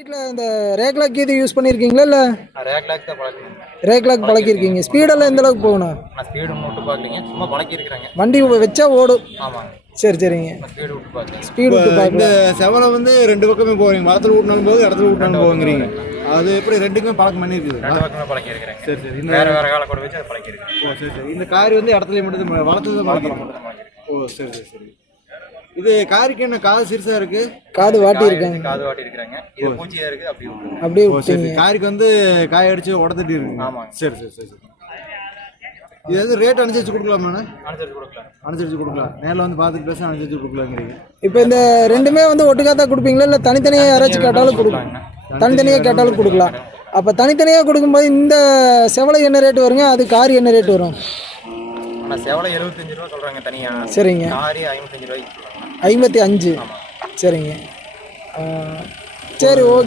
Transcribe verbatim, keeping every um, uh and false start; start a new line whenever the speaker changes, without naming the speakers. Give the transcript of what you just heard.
வீட்டில் இந்த ரேக்லாக் இது யூஸ் பண்ணியிருக்கீங்களா இல்லை?
ரேக்லாக் தான் பழக்கம்.
ரேக்லாக் பழக்கிருக்கீங்க. ஸ்பீடெல்லாம் எந்த அளவுக்கு போகணும்?
நான் ஸ்பீடு விட்டு பார்க்கலீங்க, சும்மா பழக்கி இருக்கிறாங்க.
வண்டி வச்சா ஓடும்.
ஆமாங்க.
சரி சரிங்க.
ஸ்பீடு விட்டு பார்க்கல.
ஸ்பீடு விட்டு பார்க்கல.
இந்த செவலை வந்து ரெண்டு பக்கமே போவீங்க, மரத்தில் விட்டினாலும் போகுது, இடத்துல விட்டினாலும் போகுங்கிறீங்க. அது எப்படி ரெண்டுக்குமே பழக்கம் பண்ணியிருக்குது?
ரெண்டு பக்கமே பழக்கி இருக்கிறாங்க.
சரி சரி.
வேற வேற கால கூட வச்சு அதை பழக்கி இருக்கிறேன்.
ஓ சரி சரி. இந்த காரி வந்து இடத்துல மட்டும் வளர்த்தது பழக்கம். ஓ சரி சரி சரி. இது காரிக்கு என்ன காது சிறுசா இருக்கு,
காது வாட்டி இருக்காங்க.
காது வாட்டி இருக்காங்க. இது பூச்சியா இருக்கு, அப்படியே விட்டுருங்க.
அப்படியே
ஓ சரி. காரிக்கு வந்து காய அடிச்சு உடத்திட்டு இருக்கு.
ஆமாங்க.
சரி சரி சரி சரி. இது வந்து ரேட் அனுசரிச்சு கொடுக்கலாமாண்ணே?
அனுசரிச்சு கொடுக்கலாம்.
அனுசரிச்சு கொடுக்கலாம். நேரில் வந்து பார்த்துட்டு பேச அனுசரிச்சு கொடுக்கலாங்கிறீங்க.
இப்போ இந்த ரெண்டுமே வந்து ஒட்டுக்கா தான் கொடுப்பீங்களா இல்லை தனித்தனியாக யாராச்சும் கேட்டாலும் கொடுக்கலாம்? தனித்தனியாக கேட்டாலும் கொடுக்கலாம். அப்போ தனித்தனியாக கொடுக்கும்போது இந்த செவலை என்ன ரேட்டு வருங்க, அது காரி என்ன ரேட்டு வரும்?
ஆனால் செவலை எழுபத்தஞ்சு ரூபா சொல்கிறாங்க தனியாக.
சரிங்க.
காரி ஐம்பத்தஞ்சு ரூபாய்க்கு சொல்கிறாங்க.
ஐம்பத்தி அஞ்சு. சரிங்க. சரி ஓகே.